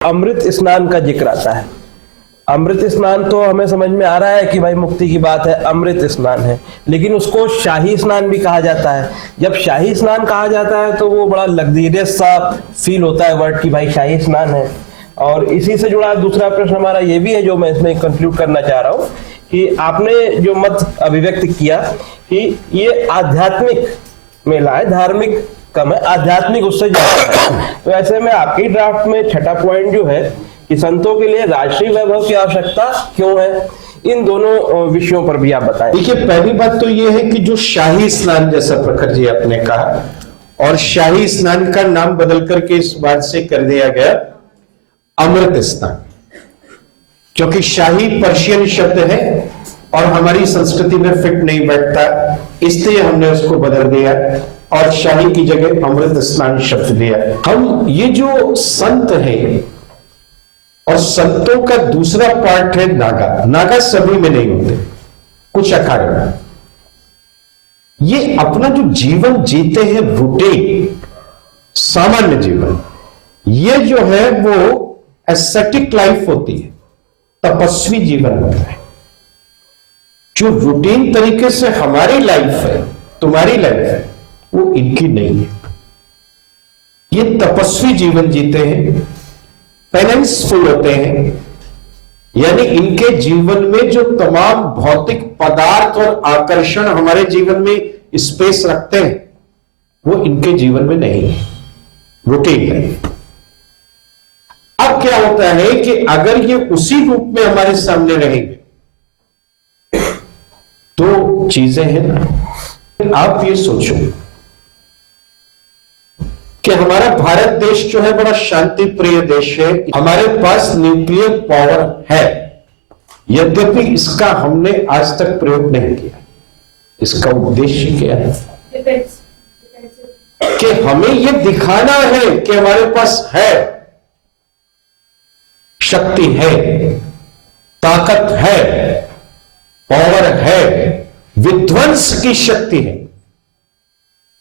अमृत स्नान का जिक्र आता है। अमृत स्नान तो हमें समझ में आ रहा है कि भाई मुक्ति की बात है, अमृत स्नान है, लेकिन उसको शाही स्नान भी कहा जाता है। जब शाही स्नान कहा जाता है तो वो बड़ा लग्जरियस सा फील होता है वर्ड की भाई शाही स्नान है। और इसी से जुड़ा दूसरा प्रश्न हमारा ये भी है जो मैं इसमें कंक्लूड करना चाह रहा हूँ कि आपने जो मत अभिव्यक्त किया कि ये आध्यात्मिक मेला है, धार्मिक कम है, आध्यात्मिक उससे ज्यादा है। तो ऐसे में आपकी ड्राफ्ट में छठा पॉइंट जो है कि संतों के लिए राष्ट्रीय वैभव की आवश्यकता क्यों है, इन दोनों विषयों पर भी आप बताएं। देखिए, पहली बात तो यह है कि जो शाही स्नान, जैसा प्रखर जी आपने कहा, और शाही स्नान का नाम बदल करके इस बात से कर दिया गया अमृत स्नान, क्योंकि शाही पर्शियन शब्द है और हमारी संस्कृति में फिट नहीं बैठता, इसलिए हमने उसको बदल दिया और शाही की जगह अमृत स्नान शब्द दिया। हम ये जो संत है और संतों का दूसरा पार्ट है नागा। नागा सभी में नहीं होते, कुछ अखाड़े में ये अपना जो जीवन जीते हैं रूटीन सामान्य जीवन, ये जो है वो एस्थेटिक लाइफ होती है, तपस्वी जीवन होता है। जो रूटीन तरीके से हमारी लाइफ है, तुम्हारी लाइफ है, वो इनकी नहीं है। ये तपस्वी जीवन जीते हैं, पेनेंसफुल होते हैं, यानी इनके जीवन में जो तमाम भौतिक पदार्थ और आकर्षण हमारे जीवन में स्पेस रखते हैं वो इनके जीवन में नहीं है, रूटीन है। अब क्या होता है कि अगर ये उसी रूप में हमारे सामने रहेंगे तो चीजें हैं ना। आप ये सोचो कि हमारा भारत देश जो है बड़ा शांति प्रिय देश है, हमारे पास न्यूक्लियर पावर है, यद्यपि इसका हमने आज तक प्रयोग नहीं किया। इसका उद्देश्य क्या है? कि हमें यह दिखाना है कि हमारे पास है, शक्ति है, ताकत है, पावर है, विध्वंस की शक्ति है,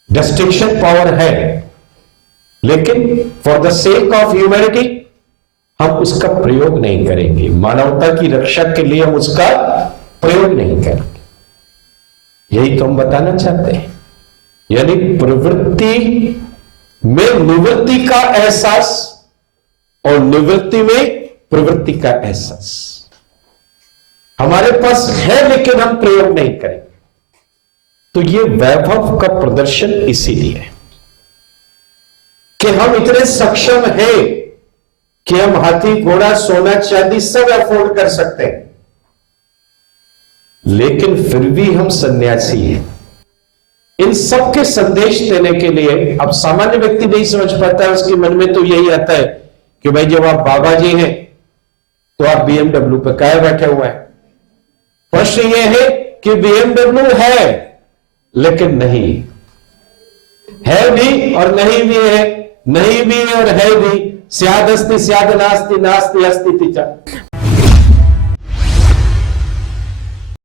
डिस्ट्रक्शन पावर है, लेकिन for the sake of humanity हम उसका प्रयोग नहीं करेंगे। मानवता की रक्षा के लिए हम उसका प्रयोग नहीं करेंगे। यही तो हम बताना चाहते हैं, यानी प्रवृत्ति में निवृत्ति का एहसास और निवृत्ति में प्रवृत्ति का एहसास हमारे पास है, लेकिन हम प्रयोग नहीं करेंगे। तो ये वैभव का प्रदर्शन इसीलिए है कि हम इतने सक्षम हैं कि हम हाथी, घोड़ा, सोना, चांदी सब अफोर्ड कर सकते हैं, लेकिन फिर भी हम सन्यासी हैं। इन सब के संदेश देने के लिए अब सामान्य व्यक्ति नहीं समझ पाता है, उसके मन में तो यही आता है कि भाई जब आप बाबा जी हैं तो आप BMW पे काहे बैठे हुए हैं। प्रश्न यह है कि BMW है लेकिन नहीं है भी और नहीं भी है, नहीं भी और है भी, स्याद अस्ति स्याद नास्ति, नास्ति अस्ति च।